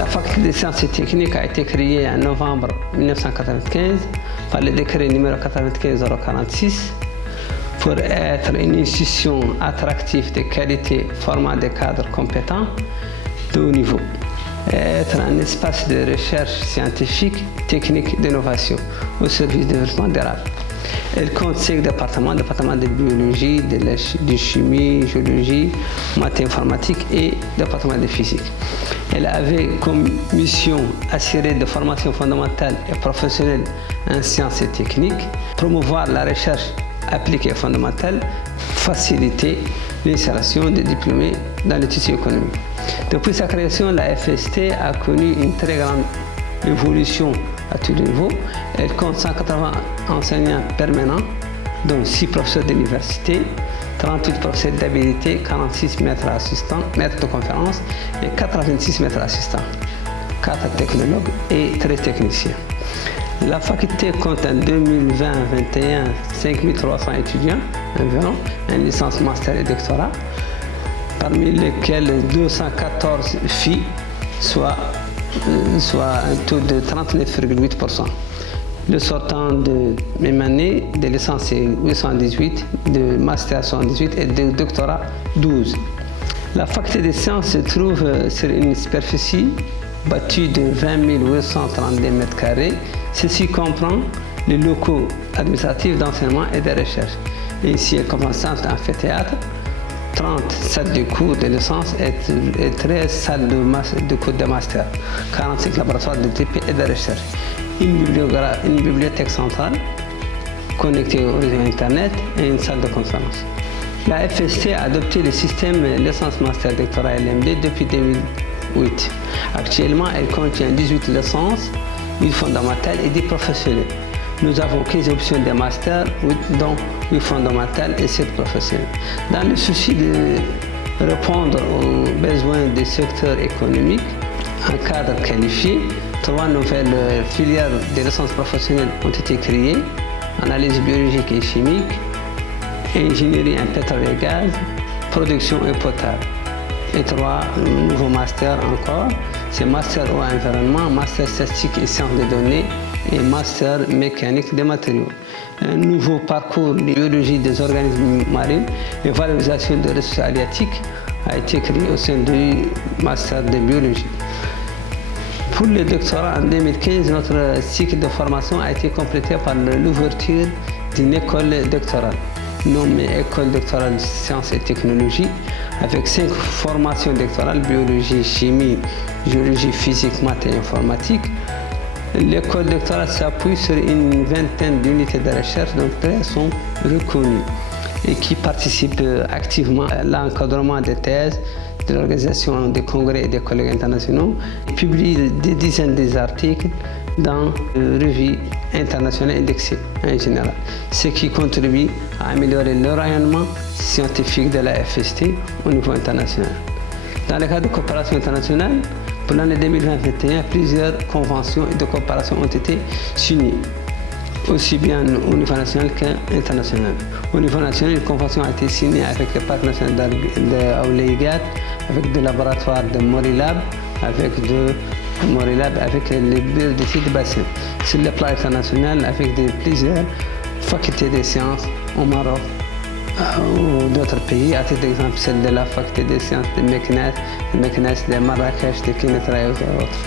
La faculté des sciences et techniques a été créée en novembre 1995 par le décret numéro 95-046 pour être une institution attractive de qualité formant des cadres compétents de haut niveau et être un espace de recherche scientifique, technique, d'innovation au service du développement durable. Elle compte 5 départements, département de biologie, de chimie, géologie, maths informatique et département de physique. Elle avait comme mission assurer de formation fondamentale et professionnelle en sciences et techniques, promouvoir la recherche appliquée fondamentale, faciliter l'installation des diplômés dans le tissu économique. Depuis sa création, la FST a connu une très grande évolution à tous les niveaux. Elle compte 180 enseignants permanents, dont 6 professeurs d'université, 38 professeurs d'habilité, 46 maîtres assistants, maîtres de conférence et 86 maîtres assistants, 4 technologues et 13 techniciens. La faculté compte en 2020-2021 5300 étudiants environ, en licence, master et doctorat, parmi lesquels 214 filles, soit un taux de 39,8%. Le sortant de même année de licence c'est 818, de master 78 et de doctorat 12. La faculté des sciences se trouve sur une superficie bâtie de 20 832 m². Ceci comprend les locaux administratifs d'enseignement et de recherche. Ici, elle comprend 100 amphithéâtres, 30 salles de cours de licence et 13 salles de cours de master, 45 laboratoires de TP et de recherche, une bibliothèque centrale connectée au réseau Internet et une salle de conférence. La FST a adopté le système licence, master, doctorat LMD depuis 2008. Actuellement, elle contient 18 licences, 8 fondamentales et 10 professionnelles. Nous avons 15 options de master, dont 8 fondamentales et 7 professionnelles. Dans le souci de répondre aux besoins des secteurs économiques, un cadre qualifié, 3 nouvelles filières de licence professionnelle ont été créées: analyse biologique et chimique, ingénierie en pétrole et gaz, production et potable. Et 3 nouveaux masters encore, c'est master au environnement, master statistique et sciences des données et master mécanique des matériaux. Un nouveau parcours de biologie des organismes marins et valorisation des ressources halieutiques a été créé au sein du master de biologie. Pour le doctorat en 2015, notre cycle de formation a été complété par l'ouverture d'une école doctorale, nommée École doctorale de sciences et technologies, avec 5 formations doctorales: biologie, chimie, géologie, physique, maths et informatique. L'école doctorale s'appuie sur une vingtaine d'unités de recherche dont 13 sont reconnues et qui participent activement à l'encadrement des thèses, de l'organisation des congrès et des collègues internationaux, et publie des dizaines d'articles dans des revues internationales indexées en général, ce qui contribue à améliorer le rayonnement scientifique de la FST au niveau international. Dans le cadre de coopération internationale, pour l'année 2020-2021, plusieurs conventions de coopération ont été signées, aussi bien au niveau national qu'international. Au niveau national, une convention a été signée avec le parc national d'Aouleigat, avec des laboratoires de Morilab, avec les bureaux d'études de bassin. Sur le plan international, avec plusieurs facultés des sciences au Maroc ou d'autres pays, à titre d'exemple celle de la faculté des sciences de Meknès de Marrakech, de Kénitra et autres.